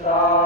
Mehsa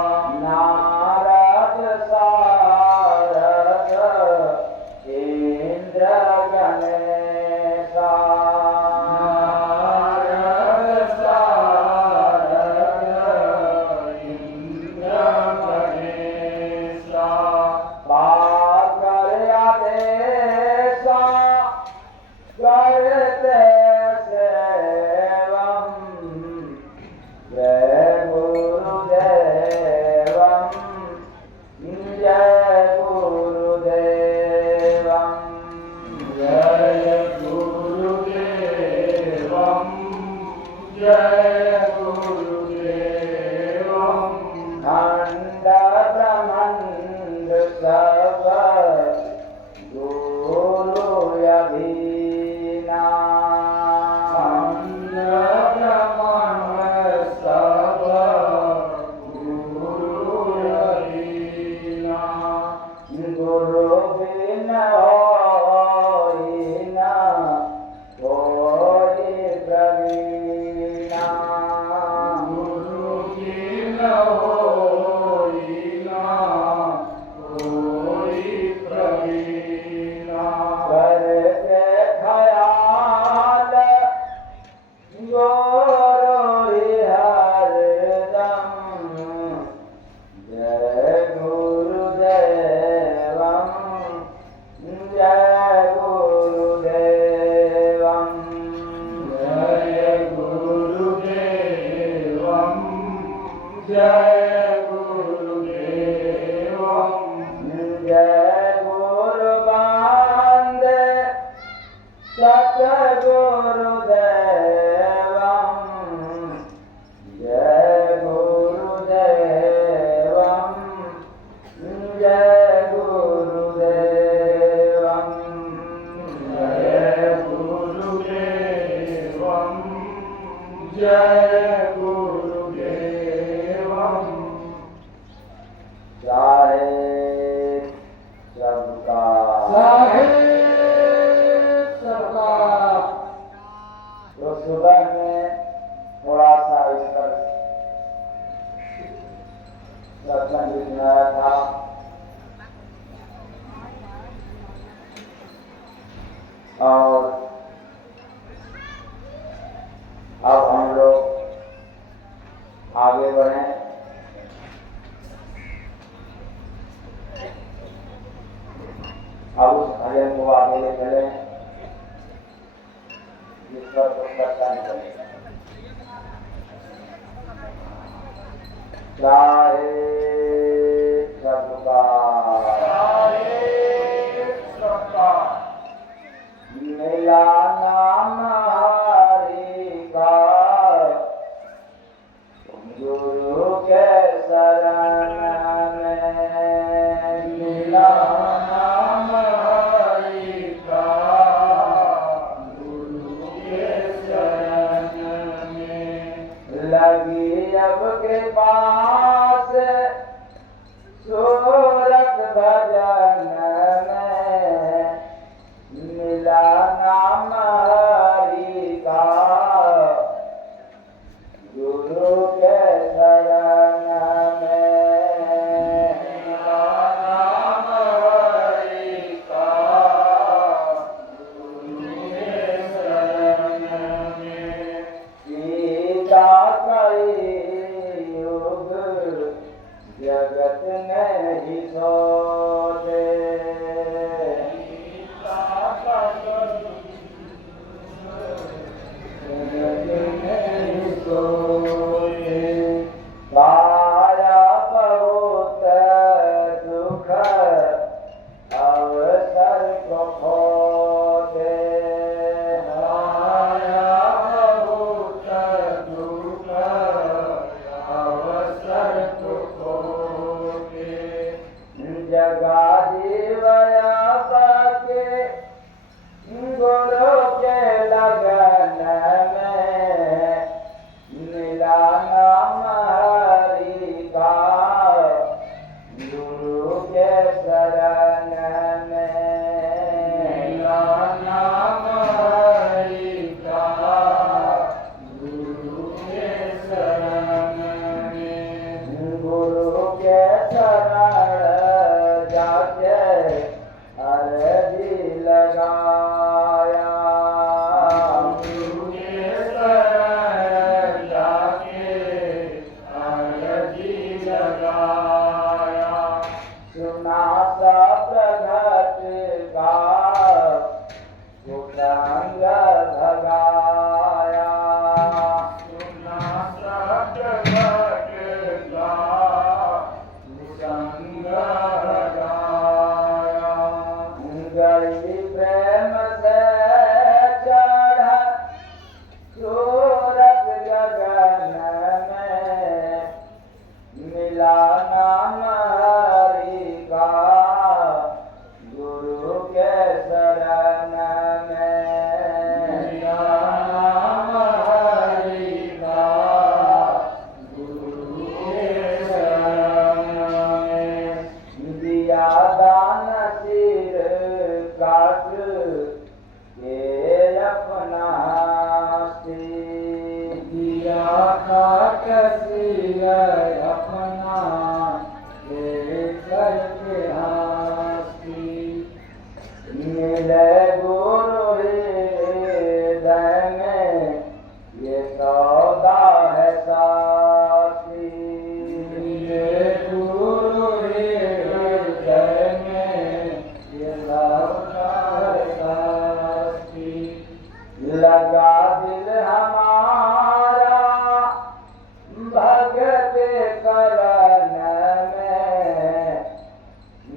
कसी करके हंसी मिले गुरु हृदय में ये सौदा है साथी। मिले गुरु हृदय में ये सौदा है साथी। लगा दिल हमारा भगत करण में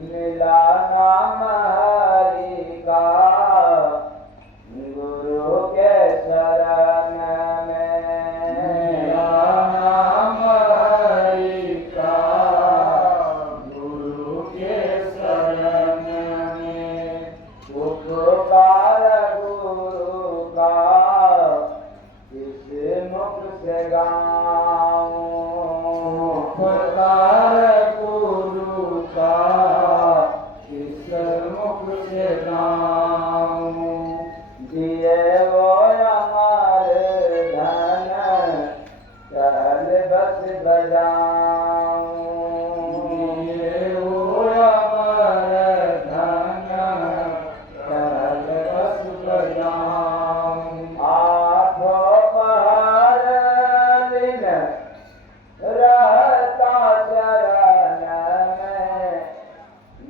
मिला नाम हरि का गुरु के शरण में। मिला नाम हरि का गुरु के शरण में। उपकार गुरु का किस मुख से गाऊं। उपकार गुरु का किस मुख से गाऊं। दिए वो अमर धन चल बस बजाऊं। दिए वो अमर धन चल बस बजाऊं। आठों पहर दिन रहता चरण में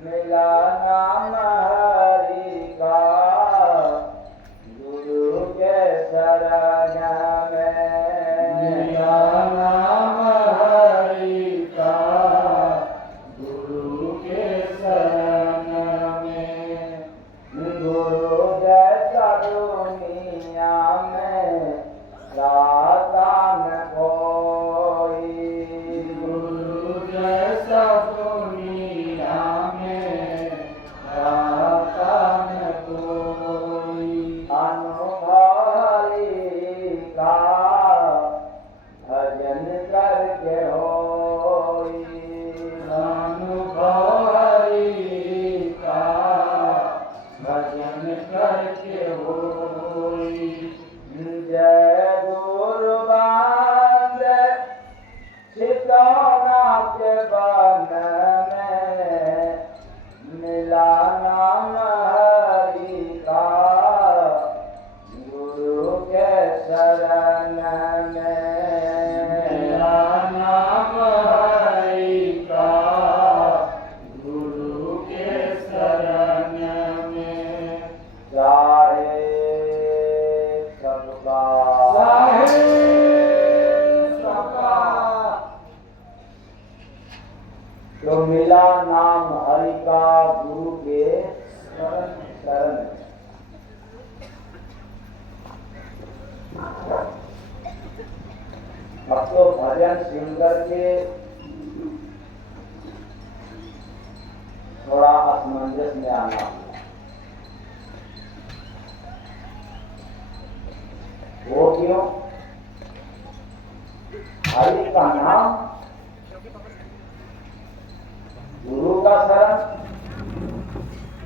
मिला नाम हरि का गुरु के शरण में। मिला नाम हरि का गुरु के शरण में। गुरु जैसा दुनिया में दाता न कोई। गुरु जैसा दुनिया में दाता न कोई। अनुभव हरि का भजन करके होई। अनुभव हरि का भजन करके होई। जय गुरु बांध चितौना के बन में मिला नाम हरि का गुरु के शरण में। मिला नाम हरि का गुरु के शरण में। चाहे सबका तो मिला नाम हरि का गुरु के शरण में। अब तो भजन सुन करके थोड़ा असमंजस में आना। वो क्यों? हरि का नाम, गुरु का शरण,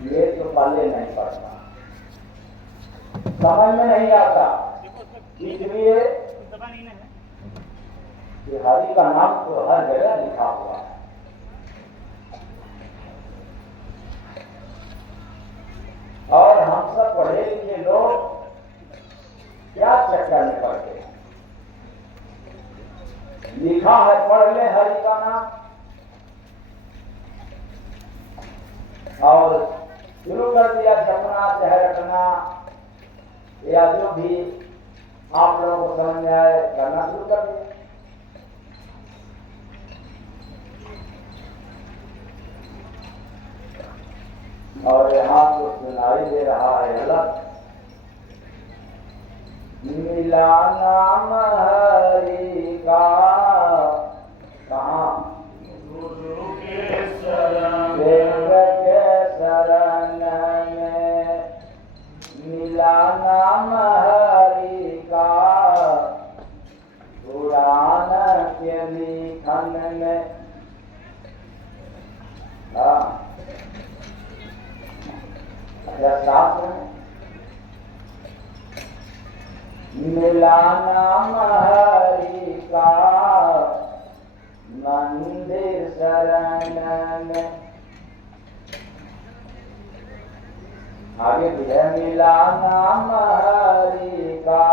ये तो पल्ले नहीं पड़ता, समझ में नहीं आता। इसलिए कि हरि का नाम तो हर जगह लिखा हुआ है। और हम सब पढ़े लिखे लोग क्या चक्कर में पढ़ते हैं। लिखा है पढ़ ले हरि का नाम, और शुरू कर दिया जपना चाहे रखना या जो भी आप लोगों को समझ में आए करना शुरू कर दिया। और यहाँ तो सुनाई दे रहा है अलग। मिला नाम हरि का कहाँ? गुरु के शरण के शरण में। मिला नाम हरि का पुराण के लिखन में। शास्त्र में मिला नाम हरि का मंदिर आगे भी है मिला नाम हरि का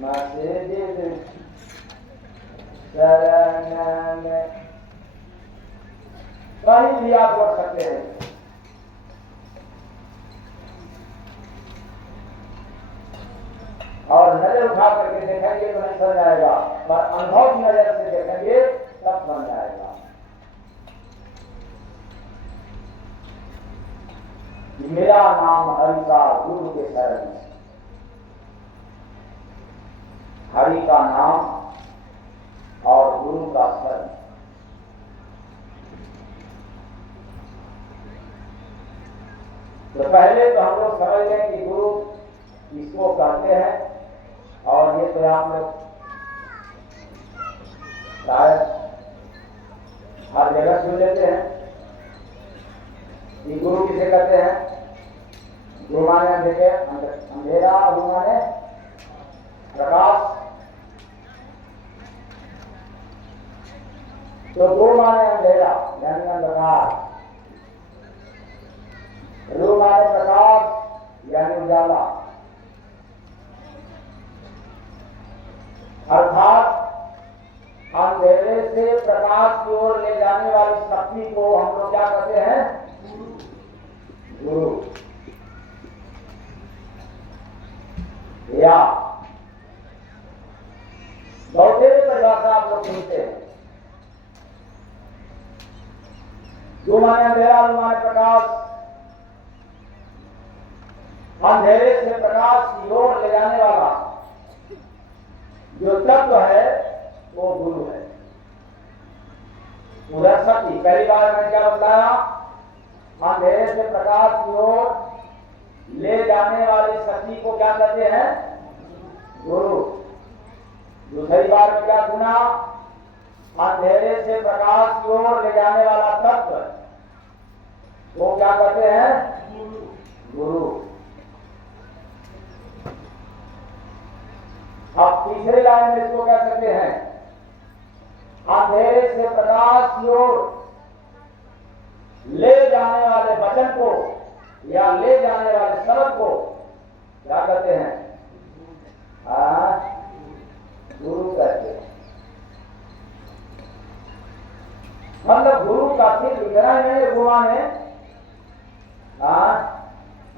मस्जिद शरण में। कहीं भी आप पढ़ सकते हैं। और नजर उठा करके देखेंगे तो नहीं समझ आएगा, पर अनुभव की नजर से देखेंगे तब समझ आएगा। मेरा नाम हरि का गुरु के शरण में। हरि का नाम और गुरु का शरण। तो पहले तो हम लोग समझ लें कि गुरु किसको कहते हैं, और ये तो आप लोग शायद हर जगह सुन लेते हैं कि गुरु किसे कहते हैं। गुरु माने अंधेरा, गुरु माने प्रकाश। तो गुरु माने अंधेरा यानी अंधकार, गुरु माने प्रकाश यानी उजाला। अर्थात अंधेरे से प्रकाश की ओर ले जाने वाली शक्ति को हम लोग क्या कहते हैं? गुरु। या बहुत ही परिभाषा आप लोग सुनते हैं। गुरु माने अंधेरा, गुरु माने प्रकाश। अंधेरे से प्रकाश की ओर ले जाने वाला जो तत्व है वो गुरु है। उधर शक्ति, पहली बार मैंने क्या बताया? अंधेरे से प्रकाश की ओर ले जाने वाली शक्ति को क्या कहते हैं? गुरु। दूसरी बार में क्या सुना? अंधेरे से प्रकाश की ओर ले जाने वाला तत्व वो क्या कहते हैं? गुरु। अब तीसरे लाइन में इसको कह सकते हैं, अंधेरे से प्रकाश की ओर ले जाने वाले वचन को या ले जाने वाले शब्द को क्या कहते हैं? गुरु कहते हैं। मतलब गुरु का सिर्फ इतना ही नहीं, गुरु माने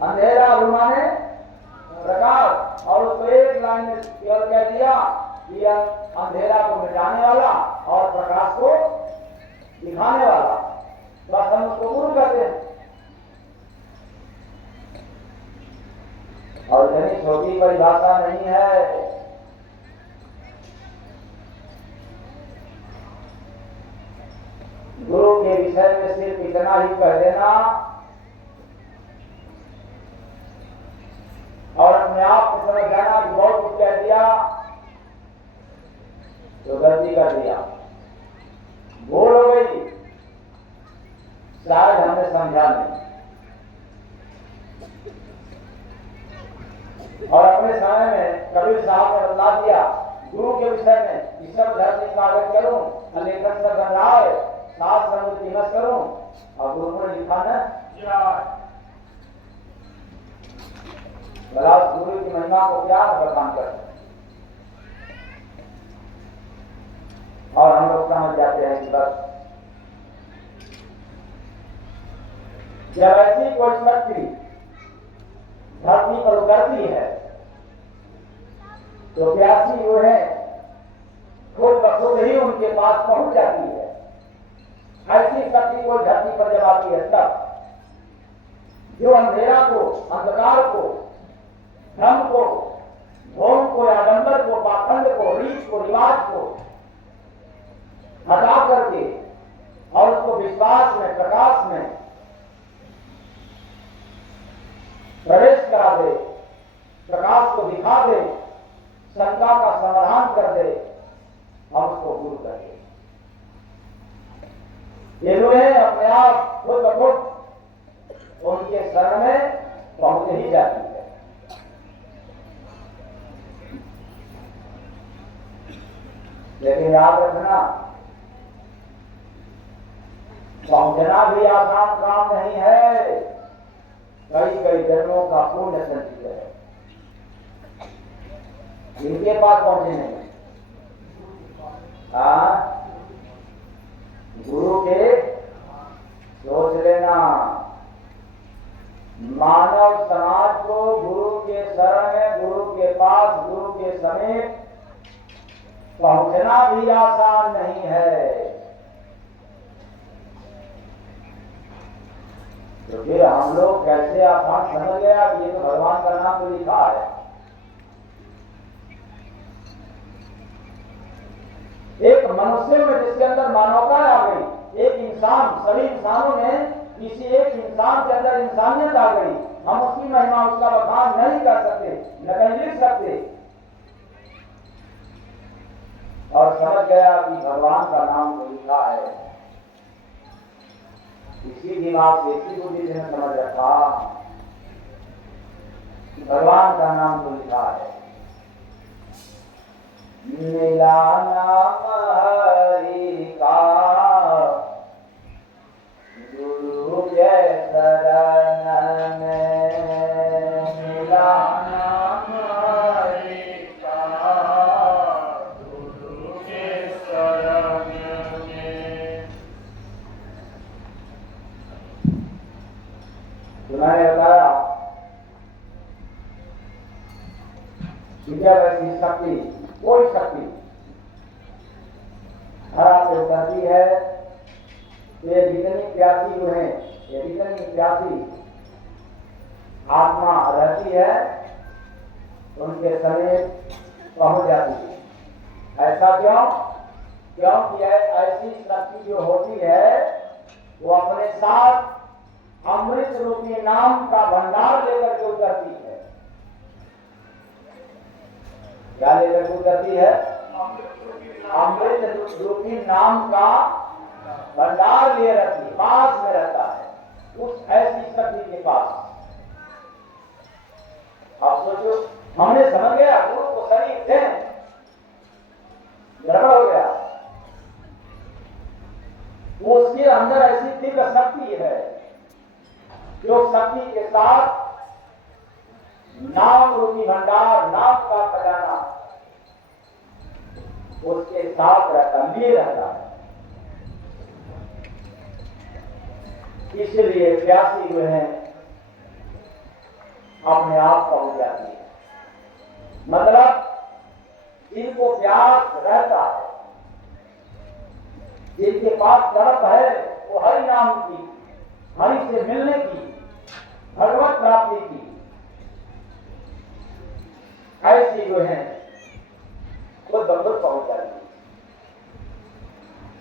अंधेरा, गुरु माने प्रकाश। और उसको एक लाइन में केवल कह दिया कि अंधेरा को मिटाने वाला और प्रकाश को दिखाने वाला, बस हम उसको गुरु कहते हैं। और इतनी छोटी परिभाषा नहीं है। गुरु के विषय में सिर्फ इतना ही कह देना और अपने आप को समझ जाना कि बहुत कुछ कह दिया तो गलती कर दिया, भूल हो गई, शायद हमने समझा नहीं। और अपने समय में कबीर साहब ने बता दिया गुरु के विषय में, ईश्वर धरती कागज करूं, लेखन से गंगाए, सात समुद्र दिवस करूं, और गुरु ने लिखा न भला गुरु की महिमा को क्या बखान कर। और हम लोग समझ जाते हैं कि बस जब ऐसी कोई शक्ति धरती पर उतरती है तो प्यासी वो है खुद बखुद ही उनके पास पहुंच जाती है। ऐसी शक्ति कोई धरती पर जब आती है तब जो अंधेरा को, अंधकार को, भ्रम को, भोग को, आडंबर को, पाखंड को, रीत को, रिवाज को हटा करके और उसको विश्वास में, प्रकाश में प्रवेश करा दे, प्रकाश को दिखा दे, शंका का समाधान कर दे, हम उसको गुरु कर दे। ये लोग अपने आप खुद ब खुद उनके शरण में पहुंच ही जाती है। लेकिन याद रखना पहुंचना भी आसान काम नहीं है, कई कई जन्मों का पुण्य संचित है। इनके पास पहुंचे नहीं। गुरु के सोच लेना, मानव समाज को गुरु के शरण में, गुरु के पास, गुरु के समीप पहुंचना भी आसान नहीं है। तो फिर हम लोग कैसे आसान समझ गया कि ये तो भगवान का नाम तो लिखा है। एक मनुष्य में जिसके अंदर मानवता आ गई, एक इंसान, सभी इंसानों में किसी एक इंसान के अंदर इंसानियत आ गई, हम उसकी महिमा, उसका बखान नहीं कर सकते, न कहीं लिख सकते। और समझ गया कि भगवान का नाम तो लिखा है, इसी दिमाग से, इसी बुद्धि से समझ रखा कि भगवान का नाम तो लिखा है। मिला नाम हरि का गुरु के शरण में, मिला नाम हरि का गुरु के शरण में। मैंने बताया वैसी शक्ति, कोई शक्ति धरा से उतरती है। ये जितनी प्यासी जो है, ये जितनी प्यासी आत्मा रहती है, उनके समीप पहुंच जाती है। ऐसा क्यों? क्योंकि ऐसी शक्ति जो होती है वो अपने साथ अमृत रूपी नाम का भंडार लेकर के उतरती है। क्या लेकर के उतरती है? अमृत रूपी नाम का भंडार लिए रहती, पास में रहता है उस ऐसी शक्ति के पास। आप सोचो, हमने समझ गया गुरु को शरीर थे, गड़बड़ हो गया। वो उसके अंदर ऐसी दिव्य शक्ति है जो शक्ति के साथ नाम रूपी भंडार, नाम का खजाना उसके साथ रहता, लिए रहता है। इसलिए प्यासी जो है अपने आप पहुंच जाती है। मतलब जिनको प्यास रहता है, जिनके पास तड़प है वो हरि नाम की, हरि से मिलने की, भगवत प्राप्ति की, ऐसी जो है वो दम पहुंच जाती है।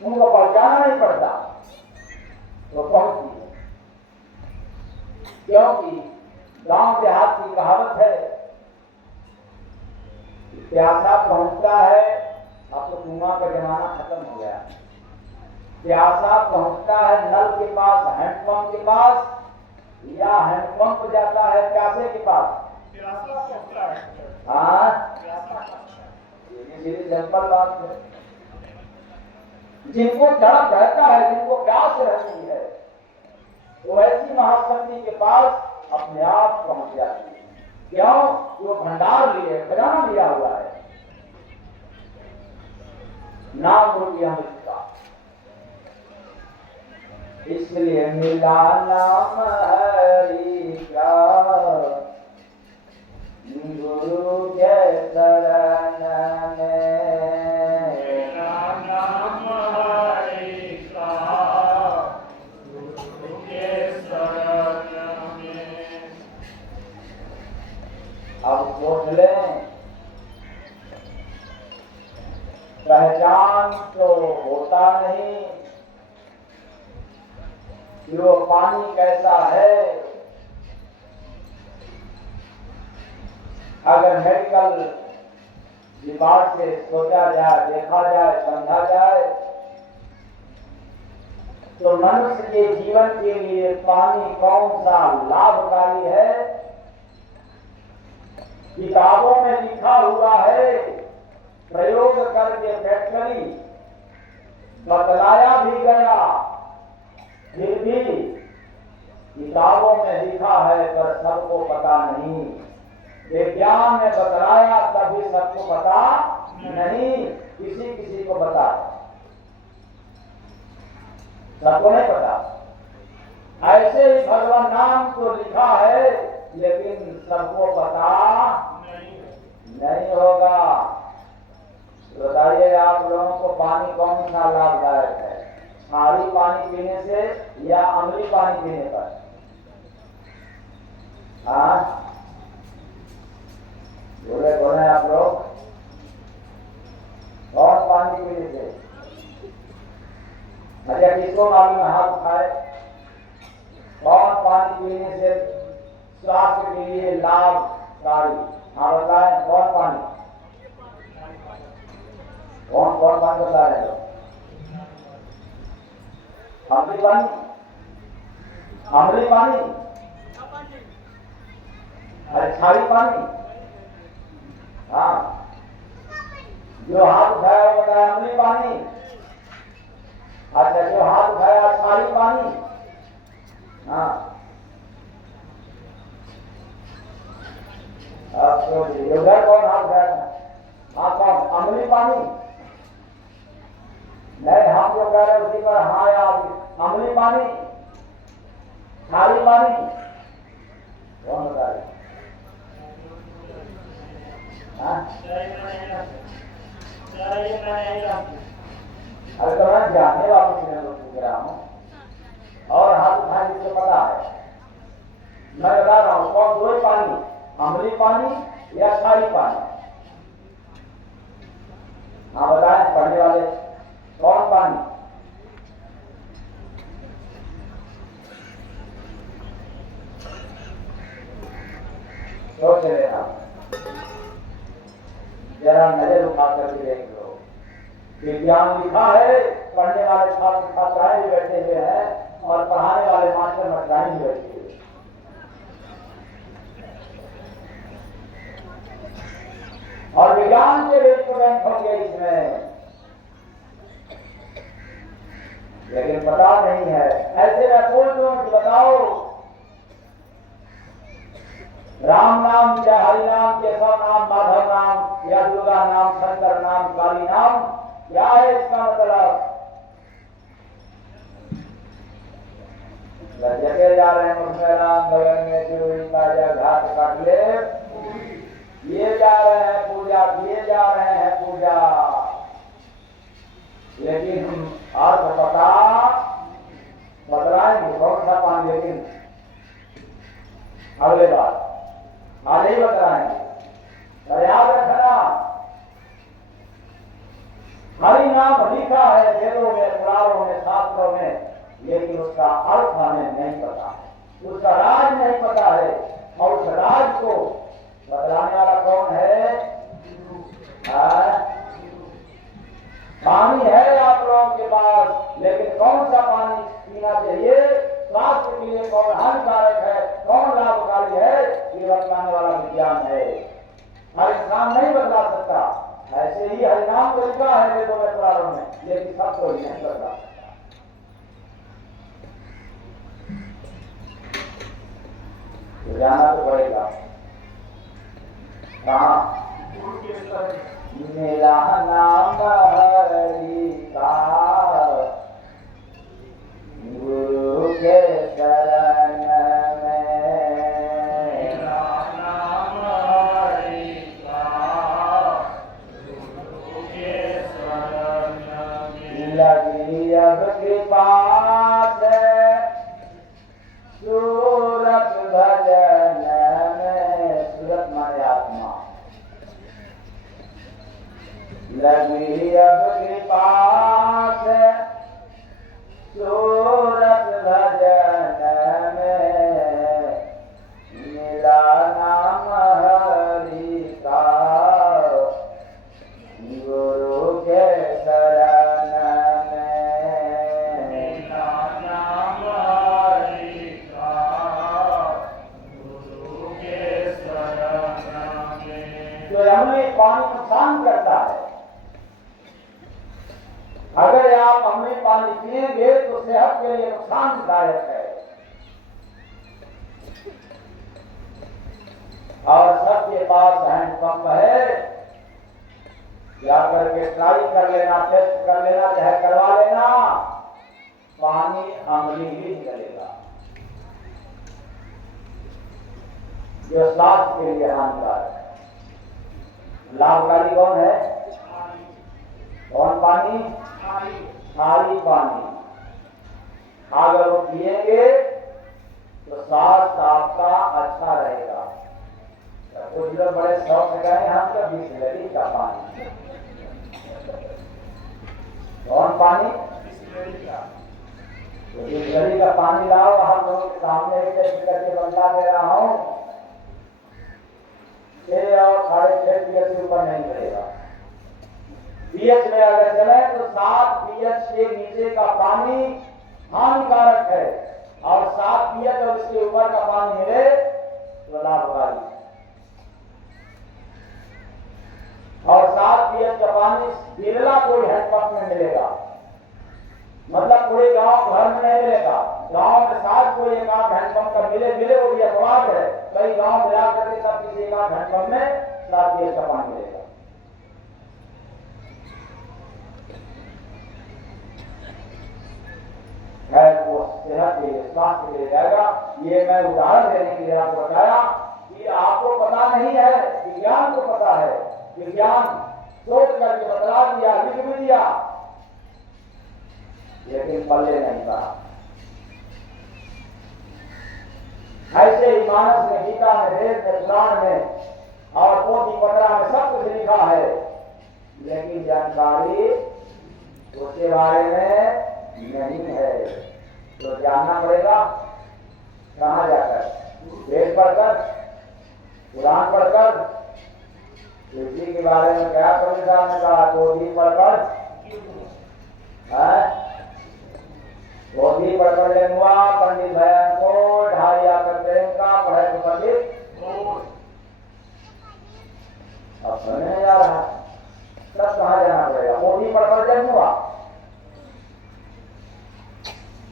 उनको पहचाना नहीं पड़ता, वो पहुंचती है। क्योंकि गांव देहात की कहावत है, प्यासा पहुंचता है। अब तो कुआं का जमाना खत्म हो गया। प्यासा पहुंचता है नल के पास, हैंडपंप के पास, या हैंडपंप जाता है प्यासे के पास। हाँ, ये सिंपल बात है। जिनको तड़प रहता है, जिनको प्यास रहती है, वो ऐसी महाशक्ति के पास अपने आप पहुंच जाती है। क्यों? वो भंडार लिए, खजाना लिया हुआ है, नाम रूपी अमृत का। इसलिए मिला नाम हरि का गुरु के शरण में, मिला नाम हरि का गुरु के शरण में। अब सोच लें, पहचान तो होता नहीं कि वो पानी कैसा है। अगर मेडिकल विभाग से सोचा जाए, देखा जाए, समझा जाए, तो मनुष्य के जीवन के लिए पानी कौन सा लाभकारी है, किताबों में लिखा हुआ है, प्रयोग करके प्रैक्टिकली बतलाया भी गया किताबों में लिखा है पर सबको पता नहीं, विज्ञान ने बतलाया तभी सबको पता नहीं, किसी किसी को पता है, सबको नहीं पता। ऐसे ही भगवान नाम तो लिखा है लेकिन सबको पता नहीं होगा। बताइए आप लोगों को पानी कौन सा लाभदायक है, खारी पानी पीने से या अम्लीय पानी पीने पर? बोले बोले आप लोग, कौन पानी पीने से? अच्छा किसको मालूम है, हाथ उठाए। कौन पानी पीने से स्वास्थ्य के लिए लाभकारी? हाँ बताए कौन पानी, कौन कौन पानी बता रहे हो? अम्लीय पानी, अम्लीय पानी, अरे खारी पानी। हाँ जो हाथ उठाया वो बताया अम्लीय पानी। अच्छा जो हाथ उठाया खारी पानी। हाँ अब तो उधर कौन हाथ उठाया था? हाँ कौन, अम्लीय पानी? नहीं हम जो कह रहे उसी पर हाँ याद, अम्लीय पानी, खारी पानी, कौन बता रहे? अरे तो मैं जानने वालों से मैं पूछ रहा हूँ, और हाथ उठाने जिसको पता है। मैं बता रहा हूँ कौन, दो ही पानी, अम्लीय पानी या खारी पानी? हाँ बताएं पढ़ने वाले, कौन पानी? सोच लेना, जरा नजर उठा करके देख लो। विज्ञान लिखा है, पढ़ने वाले छात्र छात्राएं भी बैठे हुए हैं और पढ़ाने वाले मास्टर मास्टराएं भी बैठे हुए हैं। और विज्ञान के भी स्टूडेंट होंगे इसमें, लेकिन पता नहीं है। ऐसे मैं पूछ लूं कि बताओ, राम नाम या हरि नाम, केशव नाम, माधव नाम या दुर्गा नाम, शंकर नाम, काली नाम, क्या है इसका मतलब? जगह जा रहे हैं उसमें राम भवन में चूड़ी ताजा घाट काट ले, ये जा रहे हैं पूजा, किए जा रहे हैं पूजा, लेकिन अर्थ पता बतलाएंगे कौन सा पानी, लेकिन अगले बार आज ही बतलाएंगे। तो याद रखना, हरि नाम लिखा है वेदों में, पुराणों में, शास्त्रों में, लेकिन उसका अर्थ हमें नहीं पता, उसका राज नहीं पता है। और उस राज को बतलाने वाला कौन है? पानी है आप लोगों के पास, लेकिन कौन सा पानी पीना चाहिए, स्वास्थ्य के लिए कौन हानिकारक है, कौन लाभकारी है, ये बतलाने वाला विज्ञान है। हर इंसान नहीं बदला सकता। ऐसे ही हरिनाम को लिखा है वेदों में, पुराणों में, लेकिन सबको ही नहीं बदला सकता। तो जाना तो पड़ेगा कहाँ? मेरा नाम हरि का, गुरु के शरण में, मेरा नाम हरि का, गुरु के शरण में, लगी अब कृपा से सूरत भजन में, सूरत माने आत्मा, लगी अब कृपा से सूरत भजन में, मिला नाम हरि का, गुरु के शरण में, मिला नाम हरि का, गुरु के शरण में। तो हमें पानी नुकसान करता है। अगर आप अम्लीय पानी पिएंगे तो सेहत के लिए नुकसानदायक है। और सबके पास हैंडपंप है, जाकर के ट्राई कर लेना, टेस्ट कर लेना, चाहे करवा लेना, पानी अम्लीय ही निकलेगा, जो स्वास्थ्य के लिए हानिकारक है। लाभकारी कौन है? कौन पानी? खारी पानी। अगर वो पिएंगे तो स्वास्थ्य आपका अच्छा रहेगा। कुछ लोग बड़े शौक से गए हम तो बिस्लरी का पानी। कौन पानी? तो बिस्लरी का पानी लाओ, हम लोगों के सामने टेस्ट करके बदला दे रहा हूँ, 6 और 6.5 पीएच से ऊपर नहीं मिलेगा। पीएच में अगर चले तो 7 पीएच के नीचे का पानी हानिकारक है, और 7 पीएच और इसके ऊपर का पानी मिले तो लाभकारी। और 7 पीएच का पानी बिरला कोई हैंडपंप में मिलेगा, मतलब पूरे गांव भर में नहीं मिलेगा। गांव में 7 कोई एक आध हैंडपंप का मिले वो भी अपवाद है। कई गांव मिला करके सब किसी एक आध हैंडपंप में 7 पीएच का पानी मिलेगा। वो सेहत के लिए, स्वास्थ्य के लिए जाएगा। ये मैं उदाहरण देने के लिए आपको बताया कि आपको पता नहीं है, विज्ञान को पता है। विज्ञान सोच करके बता दिया, लिख भी दिया, लेकिन पल्ले नहीं पड़ा। ऐसे ही मानस में, गीता में, वेद में, पुराण में और पोथी पत्रा में सब कुछ लिखा है, लेकिन जानकारी उसके बारे में नहीं है। तो जानना पड़ेगा कहाँ जाकर? वेद पढ़कर, पुराण पढ़कर, कृषि के बारे में क्या कबीर साहब ने कहा? पोथी पढ़कर, पोथी पढ़कर लेंगुआ पंडित भयन को ढारिया करते का पढ़े तो पंडित। अब समझ नहीं आ रहा, तब कहाँ जाना पड़ेगा? पोथी पढ़कर लेंगुआ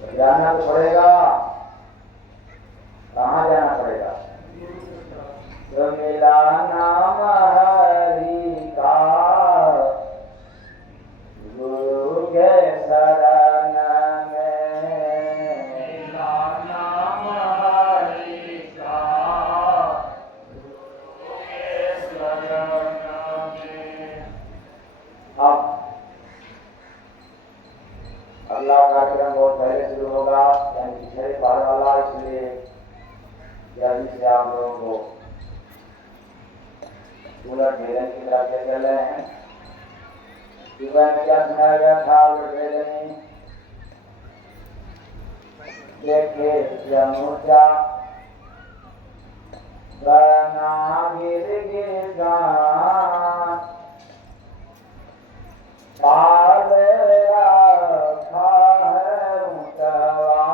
जाना तो पड़ेगा, कहाँ जाना पड़ेगा? तो मिला नाम हरि का, गुरु के शरण में, मिला नाम हरि का, गुरु के शरण में। अब अगला कार्यक्रम बहुत पहले शुरू होगा, यानी पिछले बार वाला, इसलिए जल्दी से आप लोगों को पूरा भेजन की तरफ से चल रहे हैं। सुबह में क्या सुनाया गया था? देखे जमुचा बना गिर गिर गान, पाल रखा है ऊंचवा,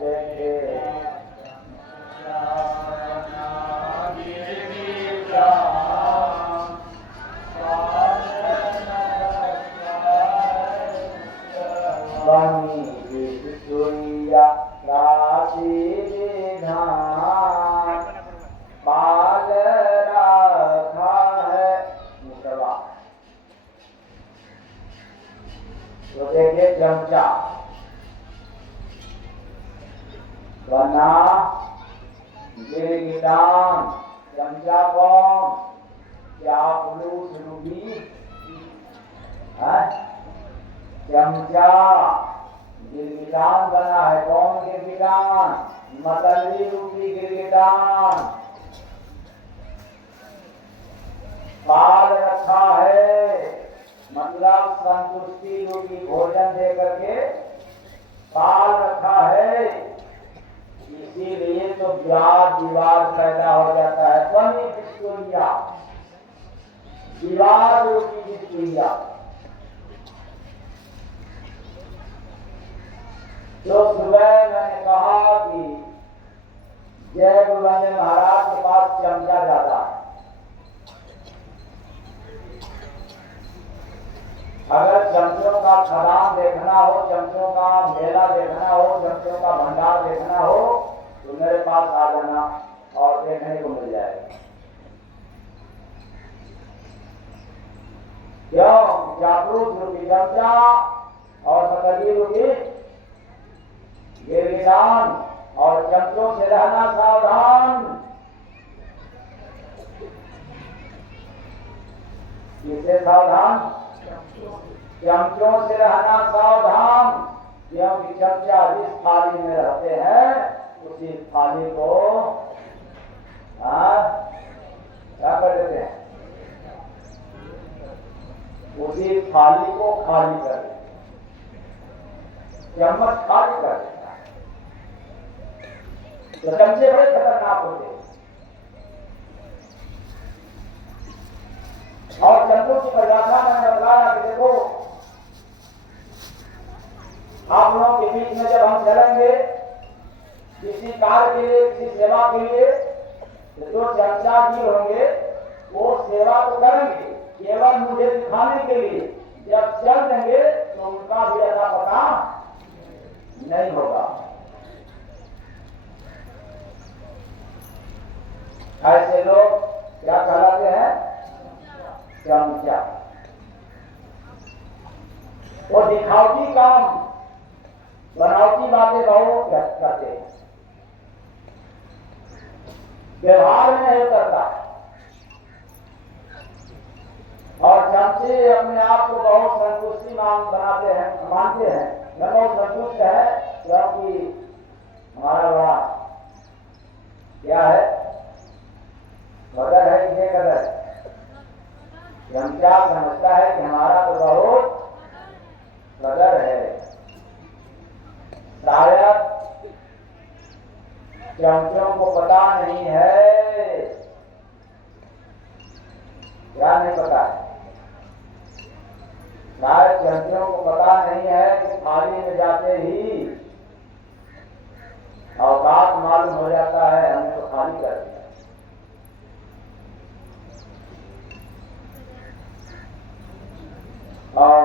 देखे बनी विष्णुया राशि विधान, पाल रखा है ऊंचवा। तो देखिए चमचा बना गिरगिटान, चमचा कौन? क्या पुलूस रूबी है? चमचा गिरगिटान बना है। कौन गिरगिटान? मतली रूपी गिरगिटान। पाल रखा है, मतलब संतुष्टि रूपी भोजन दे करके पाल रखा है, इसीलिए तो वाद विवाद पैदा हो जाता है। बनी बिस्कुलिया, विवाद रूपी बिस्कुलिया। तो सुबह मैंने कहा कि जय गुरुवंदन महाराज के पास चमचा जाता है। अगर चमचों का खदान देखना हो, चमचों का मेला देखना हो, चमचों का भंडार देखना हो, तो मेरे पास आ जाना और देखने को मिल जाएगा। क्यों? जागरूक रूपी चमचा और सकली रूपी गिरगिटान और चमचों से रहना सावधान। किससे सावधान? चमचों से रहना सावधान, क्योंकि चमचा जिस थाली में रहते हैं उसी थाली को क्या कर देते हैं? उसी थाली को खाली कर देते, चम्मच खाली कर देता है। तो चमचे बड़े खतरनाक होते हैं। और चमचों की परिभाषा मैंने बताया कि देखो, आप लोगों के बीच में जब हम चलेंगे किसी कार्य के लिए, किसी सेवा के लिए, तो जो चर्चा जी होंगे वो सेवा तो करेंगे केवल मुझे दिखाने के लिए। जब चल देंगे तो उनका भी ऐसा पता नहीं होगा। ऐसे लोग क्या कहलाते हैं? चमचा। वो दिखावटी काम, बनावटी बातें बहुत करते हैं, व्यवहार में नहीं करता। और चमचे अपने आप को बहुत संतुष्टि मानते हैं। मैं बहुत संतुष्ट है क्योंकि हमारा बड़ा क्या है, कदर है कि बेकदर है। चमचा समझता है कि हमारा तो बहुत कदर है। शायद चमचों को पता नहीं है, क्या नहीं पता है? शायद चमचों को पता नहीं है कि थाली में जाते ही औकात मालूम हो जाता है, हमने तो खाली कर दिया। और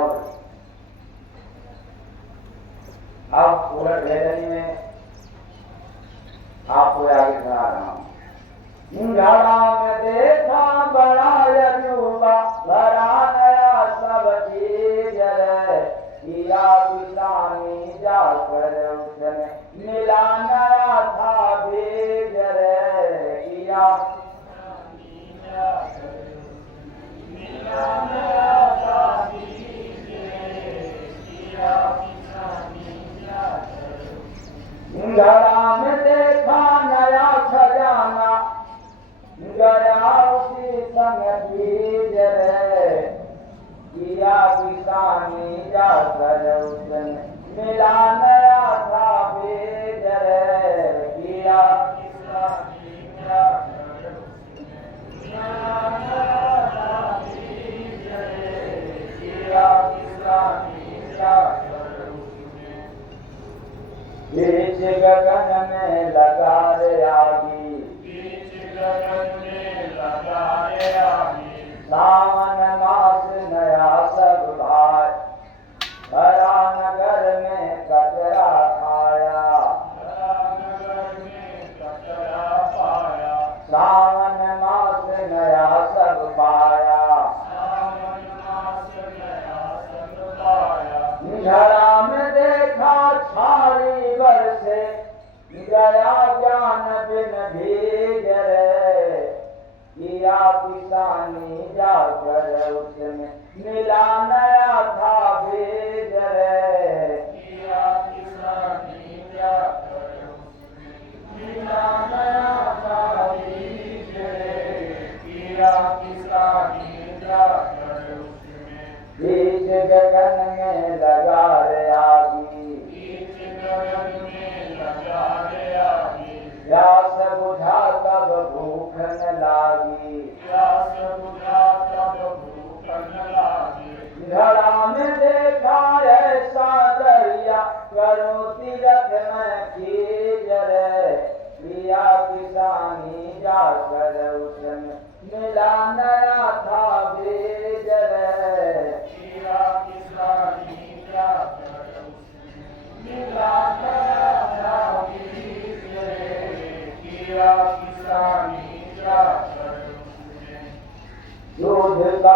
अब उलट वेदनी में आपको आगे सुना रहा हूं। झाड़ा में देखा बड़ा यजुबा, भरा नया सब चीज रे, किया किसानी जाकर उसने मिला नया था बीज रे, किया मिला नया था बीज रे, किया घड़ा में देखा नया खजाना, गया उसी संग बीज रे, किया किसानी जाकर उसने मिला नया था बीज रे, किया किसानी जाकर मिला नया था बीज रे, किया किसानी जाकर बीच गगन में लगा रे आगी, बीच गगन में लगा रे आगी, सावन मास नया सब भाई, भरा नगर में कचरा खाया, भरा नगर में कचरा पाया, सावन मास नया सब पाया, सावन मास नया सब पाया। घड़ा में देखा छारी बरसे, गया ज्ञान बिन भीज रे, किया किसानी जाकर उसने मिला नया था बीज रे, किया किसानी जाकर उसने मिला नया था बीज रे, किया किसानी जाकर उसने बीच गगन में लगा रे आगी, बीच गगन में लगा रे आगी, प्यास बुझा तब भूख न लागी, प्यास बुझा तब भूख न लागी। घड़ा में देखा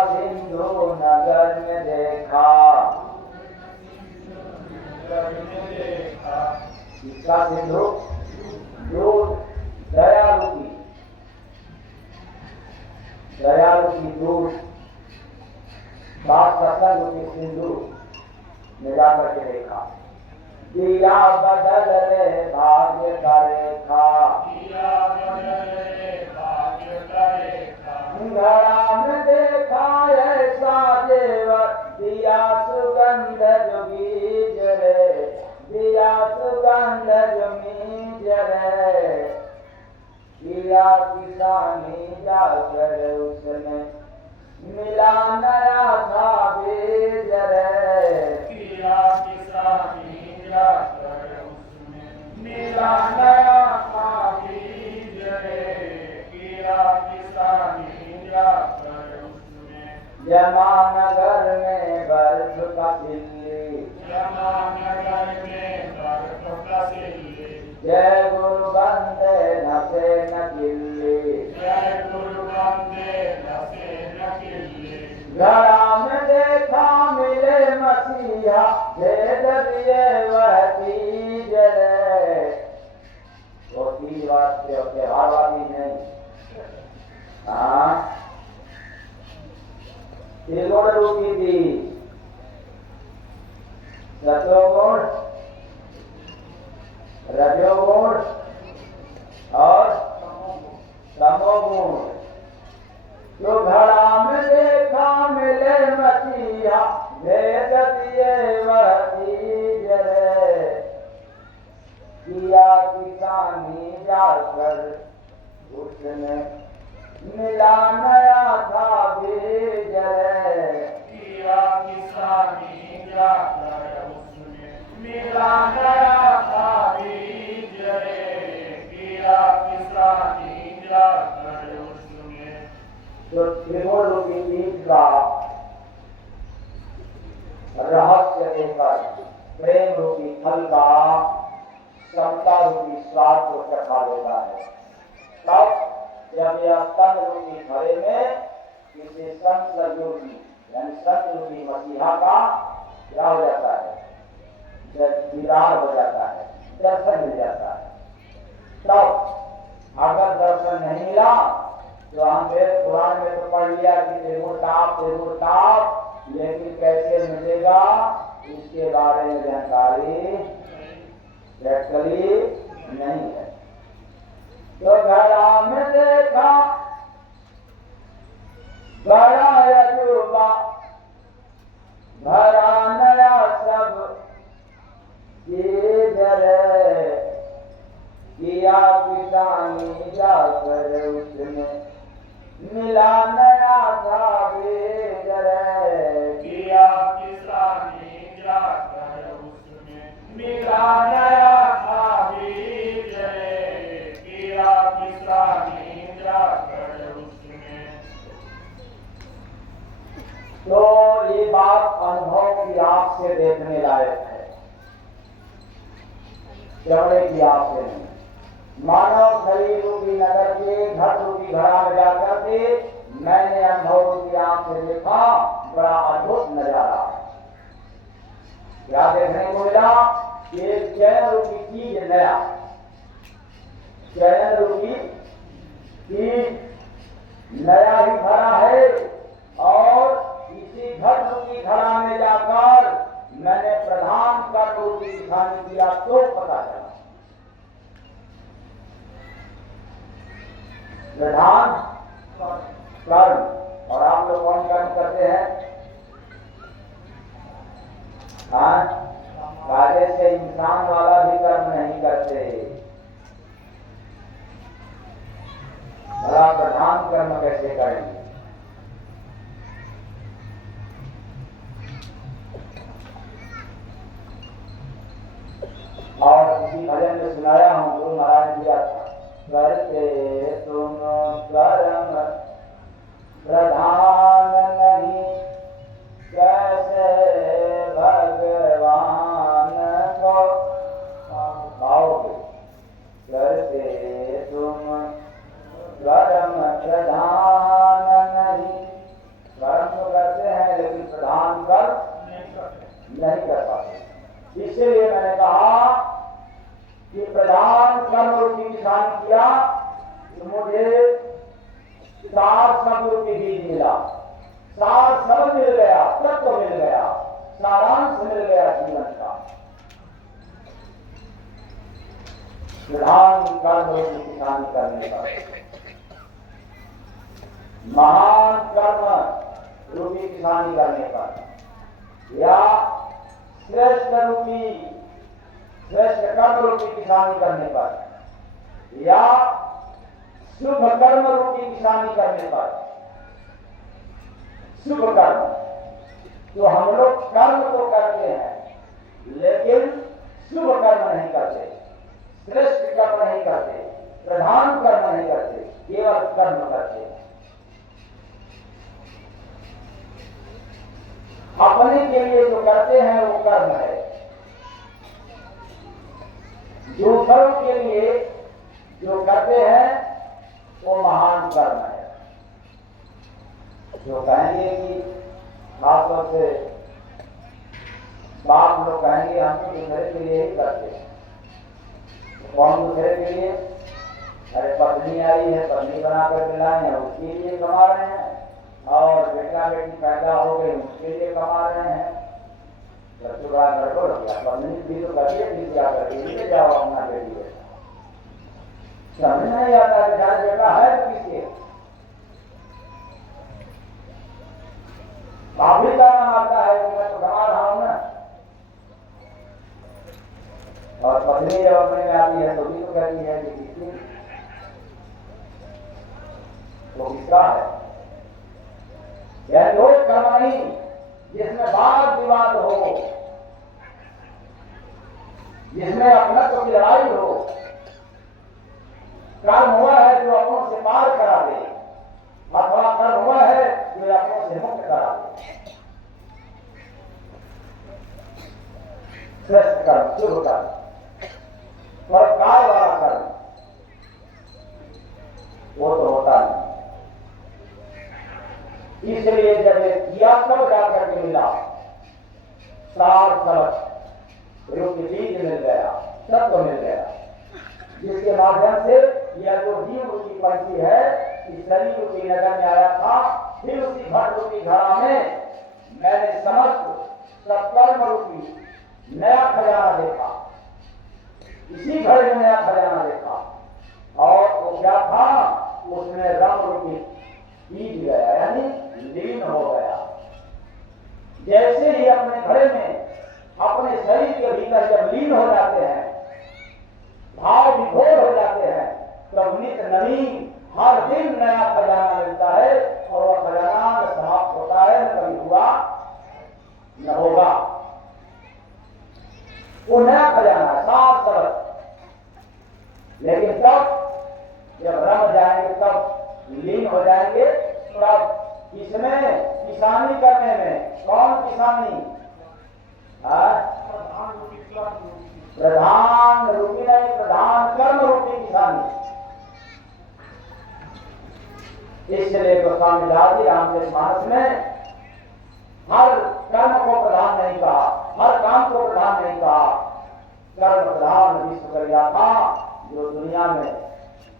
सिंधु नगर में देखा, किसका सिंधु? जो दयालु की दूध बात सत्संग की सिंधु में जाकर के देखा। दिया बदल रे भाग्य का रेखा, घड़ा में देखा ऐसा जेवर, दिया सुगंध जो बीज रे, दिया सुगंध जो बीज रे, किया किसानी जाकर उसने, मिला नया था बीज रे, किया किसानी जाकर उसने, मिला नया था बीज रे, किया किसानी जाकर उसने। जमानगर में बर्फ का सिल्ली, जमानगर में बर्फ का सिल्ली, जय गुरु बंदे नसे न किल्ली, जय गुरु बंदे नसे न किल्ली। घड़ा में देखा मिले मसीहा, भेद दिए वह तीज रे, वो तीज वास्ते और त्योहार वाली नहीं। हाँ, त्रिगुण रूपी थी, सतोगुण, रजोगुण और तमोगुण। जो घड़ा में देखा मिले मसीहा, भेद दिए वह तीज रे, किया किसानी जाकर उसने, मिला नया था बीज रे, किया किसानी जाकर उसने, मिला नया था बीज रे, किया किसानी जाकर उसने। तो त्रिगुण रूपी बीज का रहस्य देकर प्रेम रूपी फल का समता रूपी स्वाद को चखा देता है। तब जब यह तन रूपी घड़े में किसी संत योगी यानी संत रूपी मसीहा का क्या हो जाता है, दीदार हो जाता है, दर्शन मिल जाता है। तब अगर दर्शन नहीं मिला तो हम पुराण में तो पढ़ लिया कि त्रिगुण ताप, लेकिन कैसे मिलेगा इसके बारे में जानकारी प्रैक्टिकली नहीं है। तो घड़ा में देखा बड़ा अजूबा, भरा नया सब चीज रे, किया किसानी जाकर उसने, मिला नया था बीज रे, किया किसानी जाकर उसने, मिला नया था बीज रे, किया किसानी जाकर उसने। तो ये बात अनुभव की आंख से देखने लायक है, चमड़े की आंख से नहीं। मानव शरीर रूपी नगर के घट रूपी घड़ा में जाकर के मैंने अनुभव रूपी आंख से देखा, बड़ा अद्भुत नजारा। क्या देखने को मिला? एक चयन रूपी चीज नया, चयन रूपी चीज नया ही भरा है, और इसी घट रूपी घड़ा में जाकर मैंने प्रधान कर रूपी ध्यान किया तो पता चला। प्रधान कर्म, और आप लोग कौन कर्म करते हैं? कार्य से इंसान वाला भी कर्म नहीं करते, भला प्रधान कर्म कैसे करेंगे? और इसी भजन में सुनाया हूँ, गुरु महाराज दिया था, करते तुम कर्म प्रधान नहीं, कैसे भगवान को पाओगे। करते तुम कर्म प्रधान नहीं, कर्म कर पाते। इसलिए मैंने कहा कि प्रधान कर्म रूपी किसान किया तो मुझे 4 शब्द रूपी बीज मिला, 4 शब्द मिल गया, तत्व मिल गया, सारांश मिल गया जीवन का। प्रधान कर्म रूपी किसानी करने पर, महान कर्म रूपी किसानी करने पर, या श्रेष्ठ कर्म रूपी किसानी करने पर, या शुभ कर्म रूपी किसानी करने पर। शुभ कर्म तो हम लोग कर्म तो करते हैं लेकिन शुभ कर्म नहीं करते, श्रेष्ठ कर्म नहीं करते, प्रधान कर्म नहीं करते, केवल कर्म करते हैं। अपने के लिए जो करते हैं वो कर्म है, दूसरों के लिए जो करते हैं वो महान कर्म है। जो कहेंगे कि खासतौर से बाप लोग कहेंगे हम तो दूसरे के लिए ही करते हैं, तो कौन दूसरे के लिए? अरे पत्नी आई है, पत्नी बना कर दिलाए हैं, उसके लिए कमा रहे हैं, और बेटा बेटी पैदा हो गए उसके लिए कमा रहे हैं। बड़ा गड़बड़ हो गया। पत्नी भी तो करिए, फिर क्या करके ले जाओ अपना बेटी बेटा। समझ नहीं आता बेचारा बेटा है तो किसके? भाभी का नाम आता है कि मैं तो कमा रहा हूं ना, और पत्नी जब अपने में आती है तो भी तो कहती है कि किसकी, वो किसका है? यह वो कर्म नहीं जिसमें वाद विवाद हो, जिसमें अपनत्व की लड़ाई हो। कर्म हुआ है जो अपनों से पार करा दे, अथवा कर्म हुआ है जो अपनों से मुक्त करा दे। श्रेष्ठ कर्म, शुभ कर्म, परोपकार वाला कर्म वो तो होता नहीं। इसलिए जब ये किया तब जाकर के मिला, 4 शब्द रूपी बीज मिल गया, तत्व मिल गया, जिसके माध्यम से यह जो जीव रूपी पंछी है इस शरीर रूपी नगर में आया था। फिर उसी घट रूपी घड़ा में मैंने समस्त सत्कर्म रूपी नया खजाना देखा, इसी घड़े में नया खजाना देखा, और वो क्या था? उसमें रंग रूपी बीज गया, यानी लीन हो गया। जैसे ही अपने घड़े में अपने शरीर के भीतर जब लीन हो जाते हैं, भाव विभोर हो जाते हैं, तब नित नवीन हर दिन नया खजाना मिलता है, और वह खजाना न समाप्त होता है, न कभी हुआ न होगा। वो नया खजाना है, साफ सरल। लेकिन तब जब रम जाएंगे, तब लीन हो जाएंगे, तब इसमें किसानी करने में कौन किसानी? प्रधान रूपी नहीं, प्रधान कर्म रूपी किसानी। इसलिए गोस्वामी दास जी रामचरितमानस में हर कर्म को प्रधान नहीं कहा, हर काम को प्रधान नहीं कहा। कर्म प्रधान विश्व कर गया था, जो दुनिया में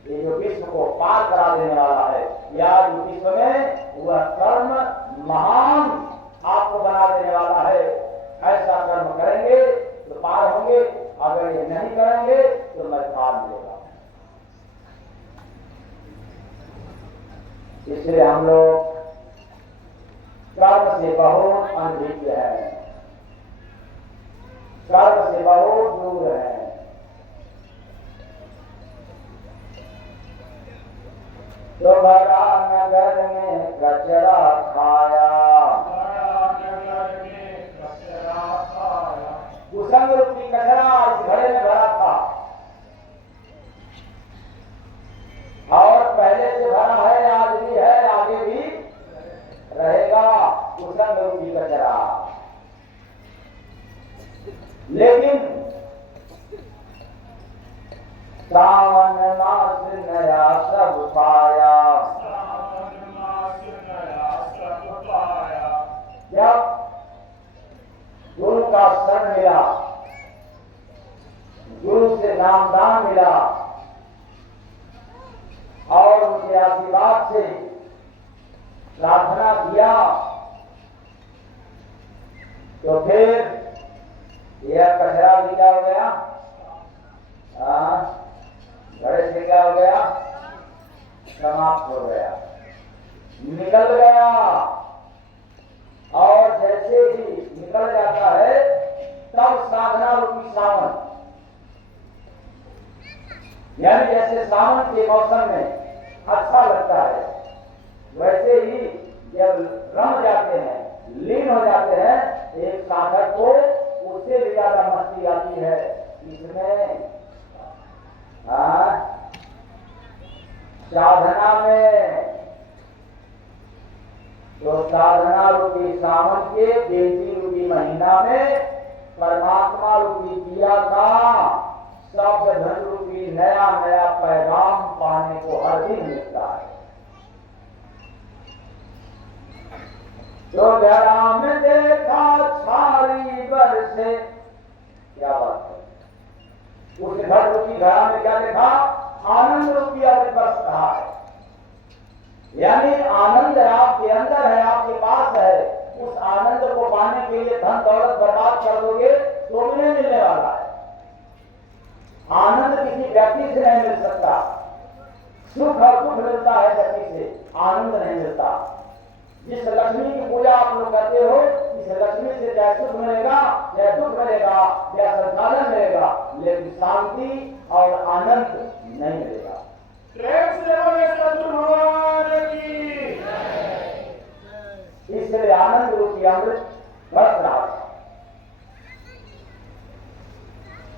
ये जो विश्व को पार करा देने वाला है, या जो विश्व में वह कर्म महान आपको बना देने वाला है। ऐसा कर्म करेंगे तो पार होंगे, अगर ये नहीं करेंगे तो मझधार मिलेगा। इसलिए हम लोग कर्म से बहुत अनभिज्ञ है, कर्म से बहुत दूर है। दोबारा नगर में कचरा खाया, कुसंग रूपी कचरा इस घड़े में भरा था, और पहले से भरा है, आज भी है, आगे भी रहेगा कुसंग रूपी कचरा। लेकिन सावन मास नया सब पाया, जब गुरु का शरण मिला, गुरु से नामदान मिला और उनके आशीर्वाद से प्रार्थना किया, तो फिर यह कचरा भी क्या हो गया, घड़े से क्या हो गया, समाप्त हो गया, निकल गया। और जैसे ही निकल जाता है तब साधना रूपी सावन, यानी जैसे सावन के मौसम में अच्छा लगता है, वैसे ही जब रम जाते हैं, लीन हो जाते हैं, एक साधक को उससे भी ज्यादा मस्ती आती है इसमें, साधना में। तो साधना रूपी सावन के देवी रूपी महीना में परमात्मा रूपी दिया का शब्द धन रूपी नया नया पैगाम पाने को हर दिन मिलता है। तो घरा में देखा छारी बरसे, क्या बात है, उस घर रूपी घरा में क्या देखा, आनंद रूपी अमृत बरस रहा है। यानी आनंद आपके अंदर है, आपके पास है, उस आनंद को पाने के लिए धन दौलत बर्बाद कर दोगे तो भी नहीं मिलने वाला है। आनंद किसी व्यक्ति से नहीं मिल सकता, सुख और दुख मिलता है व्यक्ति से, आनंद नहीं मिलता। जिस लक्ष्मी की पूजा आप लोग करते हो, इस लक्ष्मी से चाहे सुख मिलेगा, चाहे दुख मिलेगा, चाहे संसाधन मिलेगा, लेकिन शांति और आनंद नहीं मिलेगा। इसलिए आनंद रूपी अमृत बरस रहा है।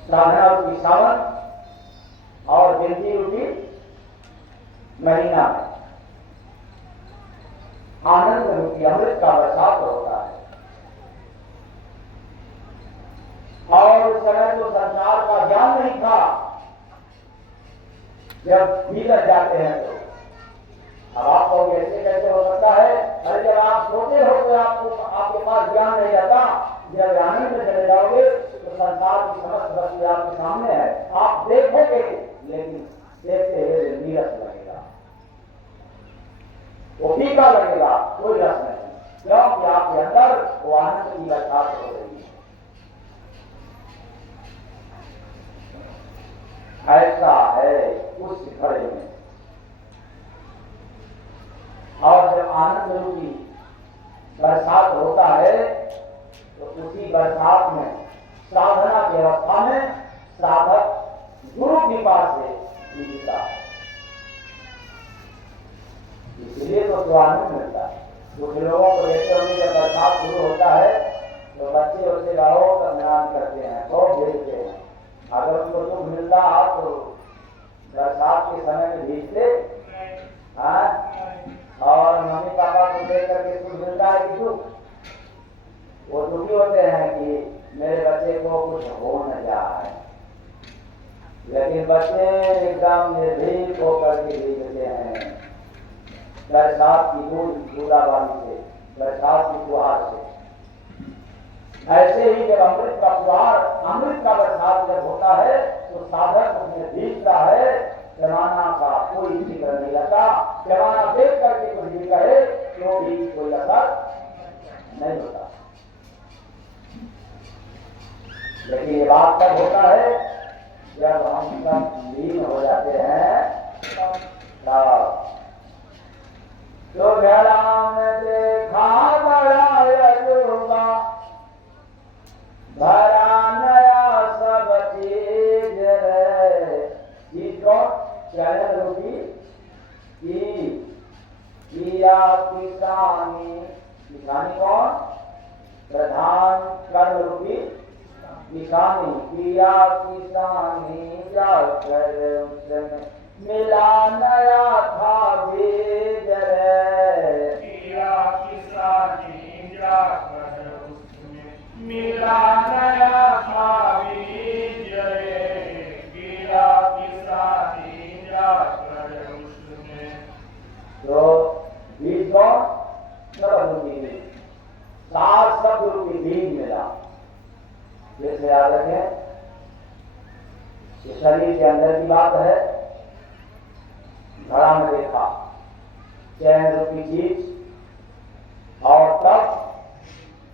साधना रूपी सावन और गिनती रूपी महीना में आनंद रूपी अमृत का बरसात होता है। और उस समय तो संसार का ज्ञान नहीं था, जब भीतर जाते हैं तो अब आप कहोगे ऐसे कैसे हो सकता है, अरे जब आप सोते हो तो आपको आपके पास ज्ञान नहीं रहता, जब आनंद में चले जाओगे तो संसार की समस्त वस्तु आपके सामने है, आप देखोगे, लेकिन देखते हुए नीरस लगेगा, वो फीका लगेगा, कोई रस नहीं, क्योंकि आपके अंदर वो आनंद की बरसात हो रही है। ऐसा है उस घड़े में। और जब आनंद रूपी बरसात होता है तो उसी बरसात में साधना की अवस्था में साधक गुरु कृपा से जीता है, इसलिए तो आनंद मिलता है। कुछ लोगों को देखते होंगे जब बरसात शुरू होता है तो बच्चे उससे रहो तो स्नान करते हैं, बहुत भेजते हैं। अगर उनको दुख मिलता तो बरसात के समय में भीजते, और मम्मी पापा को देख करके सुख मिलता है कि दुख, वो दुखी होते हैं कि मेरे बच्चे को कुछ हो न जाए, लेकिन बच्चे एकदम निर्भीक होकर के भीगते हैं बरसात की बूंदाबांदी से, बरसात की फुहार से। ऐसे ही जब अमृत का फुहार, अमृत का बरसात जब होता है तो साधक उसमें भीगता है, पैमाना का कोई जिक्र नहीं रहता, पैमाना देख करके कुछ भी कहे तो भी कोई असर नहीं होता। लेकिन ये बात तब होता है जब हम सब लीन हो जाते हैं तब। तो घड़ा में देखा बड़ा अजूबा, भरा नया सब चीज रे, चीज कौन, चैनल रूपी किया किसानी, किसानी कौन, प्रधान कर्म रूपी किसानी, किया किसानी जाकर उसमें मिला नया था बीज रे, किया किसानी जाकर उसमें मिला नया था बीज रे, किया किसानी जाकर उसमें। तो बीज कौन, शब्द रूपी बीज, 7 शब्द रूपी बीज मिला, फिर से याद रखें, शरीर के अंदर की बात है, घड़ा में देखा चैन रूपी चीज, और तब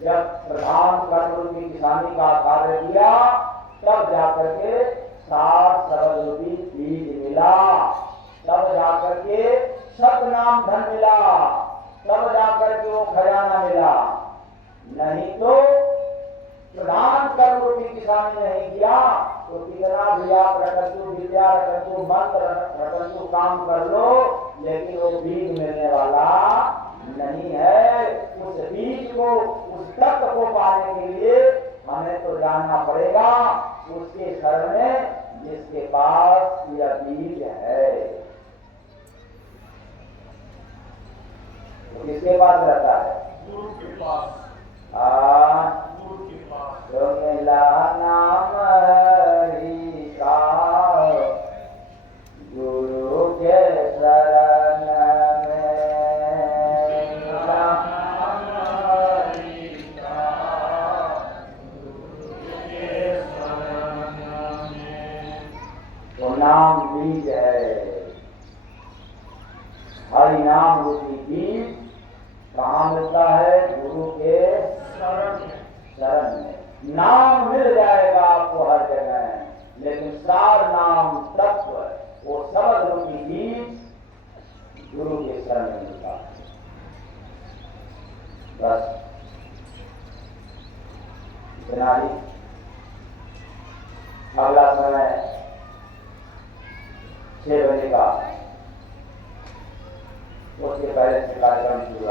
जब प्रधान कर्म रूपी किसानी का कार्य किया, तब जाकर के सार सरल रूपी बीज मिला, तब जाकर के सतनाम धन मिला, तब जाकर के वो खजाना मिला। नहीं तो प्रधान कर्म रूपी किसानी नहीं किया तो कितना भी आप रटंतु विद्या, रटंतु मंत्र, रटंतु काम कर लो, लेकिन वो बीज मिलने वाला नहीं है। उस बीज को, उस तत्व को पाने के लिए हमें तो जानना पड़ेगा उसके शरण में जिसके पास यह बीज है। तो किसके पास रहता है? गुरु के पास। गुरु के पास। जो मिला नाम हरि का, गुरु के शरण में मिला नाम हरि का, गुरु के शरण में। तो नाम बीज है, हरि नाम रूपी बीज कहाँ मिलता है? गुरु के शरण में। नाम मिल जाएगा आपको हर जगह, लेकिन सार नाम तत्व, वो शब्द रूपी बीज गुरु के शरण में मिलता है। बस इतना ही। अगला समय 6 बजे का, उसके पहले से कार्यक्रम शुरू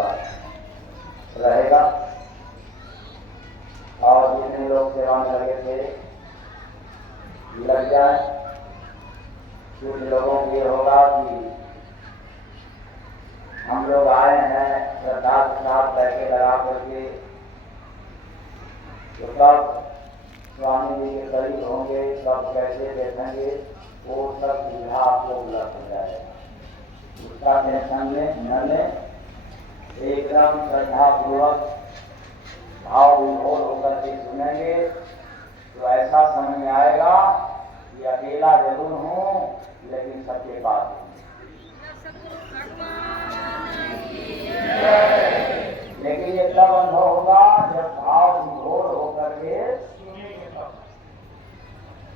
रहेगा, और जितने लोग सेवा में लगे थे लग जाए। कुछ लोगों को ये होगा कि हम लोग आए हैं श्रद्धा के साथ पैसे लगा करके, तो कब स्वामी जी के करीब होंगे, कब कैसे देखेंगे, वो सब सुविधा आपको उपलब्ध हो जाएगा। उसका टेंशन न लें, एकदम श्रद्धापूर्वक भाव विभोर होकर के सुनेंगे तो ऐसा समय में आएगा कि अकेला जरूर हूँ लेकिन सबके पास हूँ। लेकिन ये तब अनुभव होगा जब भाव विभोर होकर के,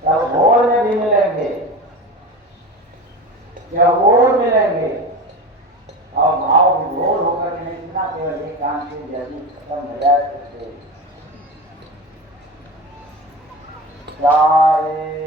तब भोर में भी मिलेंगे, जब भोर मिलेंगे और भाव विभोर होकर के इतना केवल एक काम से जल्दी खत्म हो जाए तो सारे